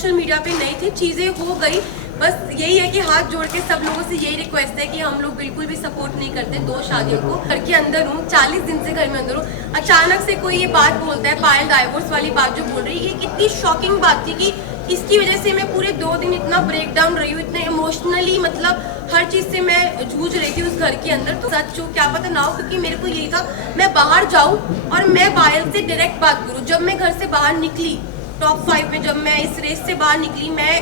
Social media पे नहीं थे, चीज़ें हो गई। बस यही है कि हाथ जोड़ के सब लोगों से यही रिक्वेस्ट है कि हम लोग बिल्कुल भी सपोर्ट नहीं करते दो शादियों को। घर के अंदर हूँ, 40 दिन से घर में अंदर हूँ, अचानक से कोई ये बात बोलता है, पायल डाइवोर्स वाली बात जो बोल रही है, ये कितनी शॉकिंग बात थी कि इसकी वजह से मैं पूरे 2 दिन इतना ब्रेक डाउन रही हूँ, इतने इमोशनली, मतलब हर चीज़ से मैं जूझ रही थी उस घर के अंदर। तो सच हो क्या पता ना हो, क्योंकि मेरे को यही था मैं बाहर जाऊँ और मैं पायल से डायरेक्ट बात करूँ। जब मैं घर से बाहर निकली, टॉप 5 में जब मैं इस रेस से बाहर निकली, मैं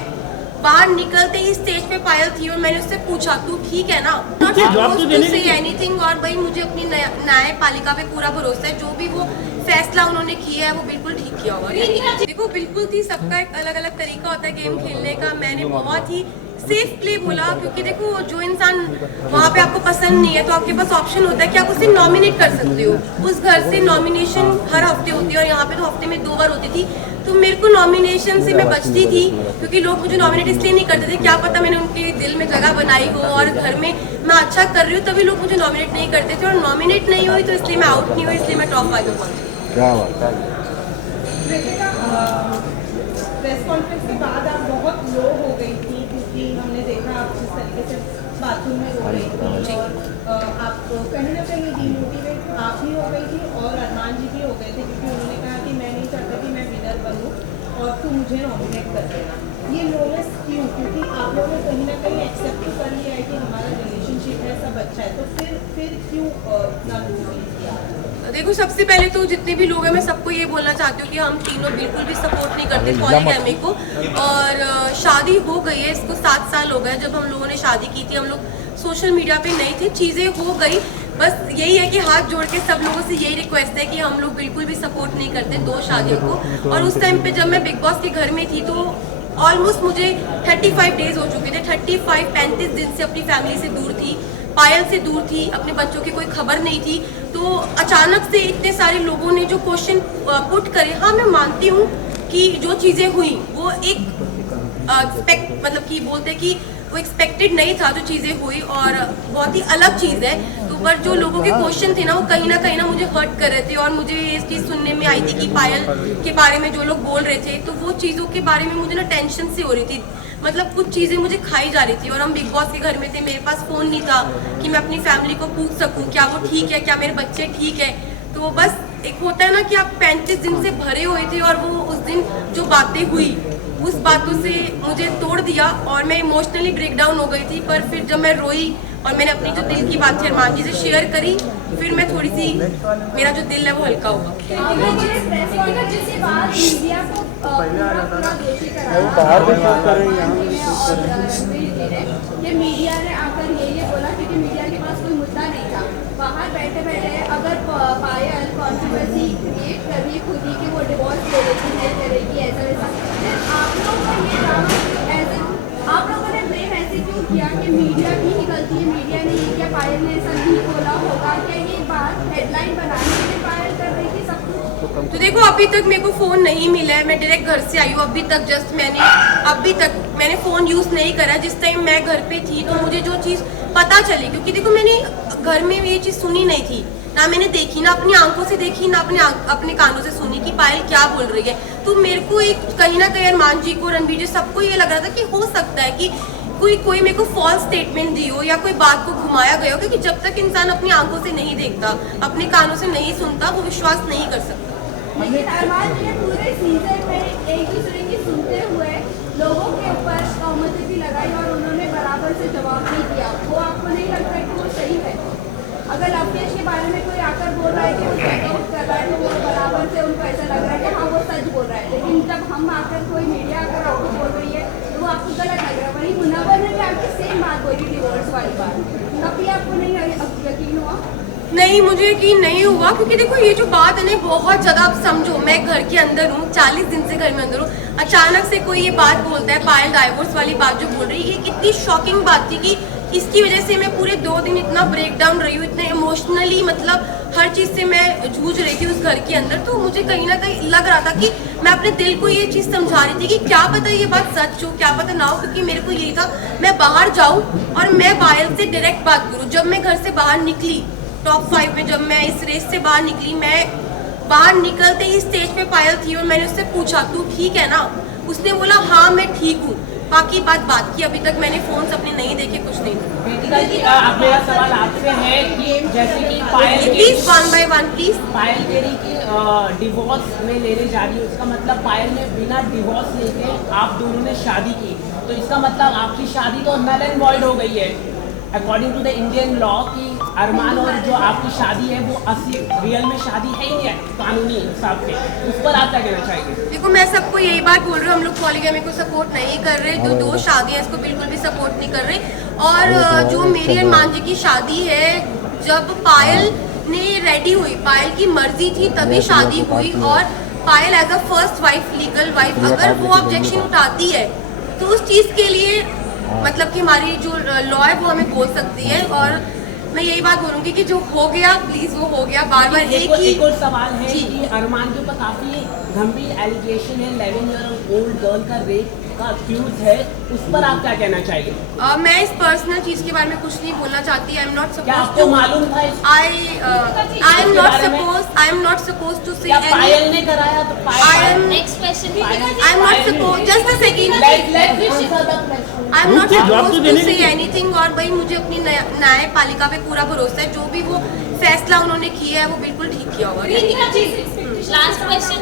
बाहर निकलते ही स्टेज पे पायल थी और मैंने उससे पूछा तू ठीक है ना, not supposed to say anything. और भाई मुझे अपनी न्यायपालिका पे पूरा भरोसा है, जो भी वो फैसला उन्होंने किया है वो बिल्कुल ठीक किया होगा। देखो बिल्कुल थी, सबका एक अलग अलग तरीका होता है गेम खेलने का। मैंने बहुत ही सेफ प्ले बोला, क्योंकि देखो जो इंसान वहाँ पे आपको पसंद नहीं है तो आपके पास ऑप्शन होता है कि आप उसे नॉमिनेट कर सकते हो। उस घर से नॉमिनेशन हर हफ्ते होती है और यहाँ पे तो हफ्ते में 2 बार होती थी। तो मेरे को नॉमिनेशन से मैं बचती थी, क्योंकि लोग मुझे नॉमिनेट इसलिए नहीं करते थे, क्या पता मैंने उनके दिल में जगह बनाई हो और घर में मैं अच्छा कर रही हूँ तभी लोग मुझे नॉमिनेट नहीं करते थे। और नॉमिनेट नहीं हुई तो इसलिए मैं आउट नहीं हुई, इसलिए मैं टॉप 5 में पहुंची। क्या बात है। प्रेस कॉन्फ्रेंस के बाद आप बहुत लो हो गई थी, क्योंकि हमने देखा आप जिस तरीके से बाथरूम में रो रही थी और आप कहीं ना कहीं डिमोटिवेट आप भी हो गई थी और अरमान जी भी हो गए थे, क्योंकि उन्होंने कहा कि मैं नहीं चाहता कि मैं विनर बनूं और तू मुझे नॉमिनेट कर देना। ये लोनेस क्यों? क्योंकि आप लोगों ने कहीं ना कहीं एक्सेप्ट तो कर लिया है कि हमारा रिलेशनशिप है, सब अच्छा है, तो फिर क्यों इतना लो किया? देखो सबसे पहले तो जितने भी लोग हैं मैं सबको ये बोलना चाहती हूँ कि हम तीनों बिल्कुल भी सपोर्ट नहीं करते पॉलीगैमी को। और शादी हो गई है, इसको 7 साल हो गए जब हम लोगों ने शादी की थी। हम लोग सोशल मीडिया पे नहीं थे, चीज़ें हो गई। बस यही है कि हाथ जोड़ के सब लोगों से यही रिक्वेस्ट है कि हम लोग बिल्कुल भी सपोर्ट नहीं करते 2 शादियों को। और उस टाइम पे जब मैं बिग बॉस के घर में थी तो ऑलमोस्ट मुझे 35 डेज हो चुके थे, 35 दिन से अपनी फैमिली से दूर थी, पायल से दूर थी, अपने बच्चों की कोई खबर नहीं थी। तो अचानक से इतने सारे लोगों ने जो क्वेश्चन पुट करे, हाँ मैं मानती हूँ कि जो चीज़ें हुई वो एक मतलब कि बोलते कि वो एक्सपेक्टेड नहीं था जो चीज़ें हुई और बहुत ही अलग चीज़ है। तो पर जो लोगों के क्वेश्चन थे ना वो कहीं ना मुझे हर्ट कर रहे थे और मुझे ये चीज़ सुनने में आई थी कि पायल के बारे में जो लोग बोल रहे थे तो वो चीज़ों के बारे में मुझे ना टेंशन सी हो रही थी। मतलब कुछ चीज़ें मुझे खाई जा रही थी और हम बिग बॉस के घर में थे, मेरे पास फ़ोन नहीं था कि मैं अपनी फैमिली को पूछ सकूं क्या वो ठीक है, क्या मेरे बच्चे ठीक है। तो बस एक होता है ना कि आप 35 दिन से भरे हुए थे और वो उस दिन जो बातें हुई उस बातों से मुझे तोड़ दिया और मैं इमोशनली ब्रेक डाउन हो गई थी। पर फिर जब मैं रोई और मैंने अपनी जो दिल की बात थी अरमान जी से शेयर करी, फिर मैं थोड़ी सी, मेरा जो दिल है वो हल्का हुआ। मीडिया ने आकर ये बोला, क्योंकि मीडिया के पास कोई मुद्दा नहीं था, बाहर बैठे बैठे अगर पायल कॉन्ट्रोवर्सी क्रिएट कर रही खुद ही कि वो डिवोर्स ले लेती है, करेगी ऐसा वैसा, आप लोगों का ये ड्रामा ऐसे आप लोगों ने ब्लेम ऐसे क्यों किया कि मीडिया की ही गलती है, मीडिया ने ये क्या पायल ने ऐसा नहीं बोला होगा? क्या ये बात हेडलाइन बनाने के लिए पायल कर रही थी सब कुछ? तो देखो अभी तक मेरे को फ़ोन नहीं मिला है, मैं डायरेक्ट घर से आई हूँ। अभी तक मैंने फ़ोन यूज़ नहीं करा। जिस टाइम मैं घर पे थी तो मुझे जो चीज़ पता चली, क्योंकि देखो मैंने घर में ये चीज़ सुनी नहीं थी, ना मैंने देखी, ना अपनी आंखों से देखी, ना अपने कानों से सुनी कि पायल क्या बोल रही है। तो मेरे को एक कहीं ना कहीं अरमान जी को, रणबीर जी, सबको ये लग रहा था कि हो सकता है कि कोई मेरे को फॉल्स स्टेटमेंट दी हो या कोई बात को घुमाया गया हो, क्योंकि जब तक इंसान अपनी आंखों से नहीं देखता, अपने कानों से नहीं सुनता, वो विश्वास नहीं कर सकता। लेकिन अरमान जी ने पूरे सीजन में एक दूसरे की सुनते हुए लोगों के ऊपर तहमतें भी लगाई और उन्होंने बराबर से जवाब नहीं दिया। वो आपको नहीं लगता कि वो सही है? अगर लवकेश के बारे में कोई आकर बोल रहा है कि उसका डाउट कर रहा है तो वो बराबर से उनको ऐसा लग रहा है कि हाँ वो सच बोल रहा है, लेकिन जब हम आकर कोई मीडिया आकर आपको बोल रही है तो वो आपको गलत लग रहा है। वही मुनव्वर ने भी आपकी सेम बात बोली डिवोर्स वाली बात, तब भी आपको नहीं यकीन हुआ? नहीं, मुझे यकीन नहीं हुआ, क्योंकि देखो ये जो बात है ना बहुत ज़्यादा, आप समझो मैं घर के अंदर हूँ, 40 दिन से घर में अंदर हूँ, अचानक से कोई ये बात बोलता है, पायल डाइवोर्स वाली बात जो बोल रही है, ये कितनी शॉकिंग बात थी कि इसकी वजह से मैं पूरे 2 दिन इतना ब्रेक डाउन रही हूँ, इतने इमोशनली, मतलब हर चीज़ से मैं जूझ रही थी उस घर के अंदर। तो मुझे कहीं ना कहीं लग रहा था कि मैं अपने दिल को ये चीज़ समझा रही थी कि क्या पता ये बात सच हो, क्या पता ना हो, क्योंकि मेरे को यही था मैं बाहर जाऊँ और मैं पायल से डायरेक्ट बात करूँ। जब मैं घर से बाहर निकली, टॉप 5 में जब मैं इस रेस से बाहर निकली, मैं बाहर निकलते ही स्टेज पे पायल थी और मैंने उससे पूछा तू ठीक है ना, उसने बोला हाँ मैं ठीक हूँ, बाकी बात की। अभी तक मैंने फोन्स अपने नहीं देखे, कुछ नहीं। वेदिका जी, अब मेरा सवाल आपसे है कि जैसे कि Payal please one by one please. Payal केरी की डिवोर्स में लेने जा रही है, उसका मतलब पायल ने बिना डिवोर्स लेके आप दोनों ने शादी की, तो इसका मतलब आपकी शादी तो नल एंड वॉइड हो गई है according to the Indian law की अरमान और जो आपकी शादी है वो असली रियल में शादी है ही नहीं है कानूनी हिसाब से। उस पर आप क्या कहना चाहेंगे? देखो मैं सबको यही बात बोल रही हूँ, हम लोग पॉलीगैमी को सपोर्ट नहीं कर रहे, जो दो शादियां इसको बिल्कुल भी सपोर्ट नहीं कर रहे। और जो मेरी हनुमान जी की शादी है, जब पायल ने रेडी हुई, पायल की मर्जी थी तभी शादी हुई, और Payal as a first wife, legal wife, अगर वो ऑब्जेक्शन उठाती है तो उस चीज के लिए मतलब कि हमारी जो लॉ है वो हमें बोल सकती है। और मैं यही बात बोलूंगी कि जो हो गया प्लीज वो हो गया, बार बार एक और सवाल है कि अरमान के ऊपर काफी गंभीर एलिगेशन है, 11 ईयर ओल्ड गर्ल का रेप का अक्यूज है, उस पर आप क्या कहना चाहेंगे? मैं इस पर्सनल चीज के बारे में कुछ नहीं बोलना चाहती। आई एम नॉट क्या सपोज आपको मालूम था I am not suppose to say Payal ने कराया तो Payal next question I am not suppose just a second I am not suppose to say anything. और भाई मुझे अपनी न्यायपालिका पे पूरा भरोसा है, जो भी वो फैसला उन्होंने किया है वो बिल्कुल ठीक किया होगा। लास्ट क्वेश्चन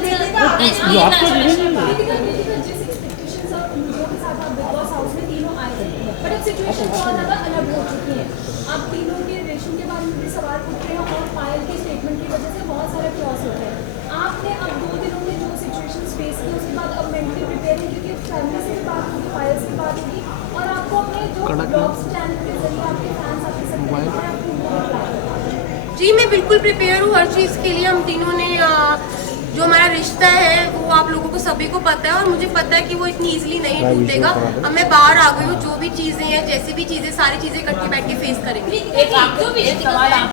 सिचुएशन बहुत ज़्यादा अलग हो चुकी है। आप तीनों के रिलेशन के बारे में भी सवाल पूछ रहे हैं और पायल के स्टेटमेंट की वजह से बहुत सारे क्रॉस होते हैं। आपने अब 2 दिनों में जो सिचुएशन फेस की उसके बाद अब मेंटली प्रिपेयर है, क्योंकि फैमिली से भी बात होगी, पायल से भी बात होगी, और आपको अपने जो ब्लॉग्स चैनल के जरिए आपके फैंस आपके सब जी मैं बिल्कुल प्रिपेयर हूँ हर चीज़ के लिए। हम तीनों ने जो हमारा रिश्ता है वो आप लोगों को सभी को पता है, और मुझे पता है कि वो इतनी इजीली नहीं टूटेगा। अब मैं बाहर आ गई हूँ, जो भी चीज़ें हैं, जैसी भी चीज़ें, सारी चीज़ें इकट्ठी बैठ के फेस करेंगे। एक सवाल आप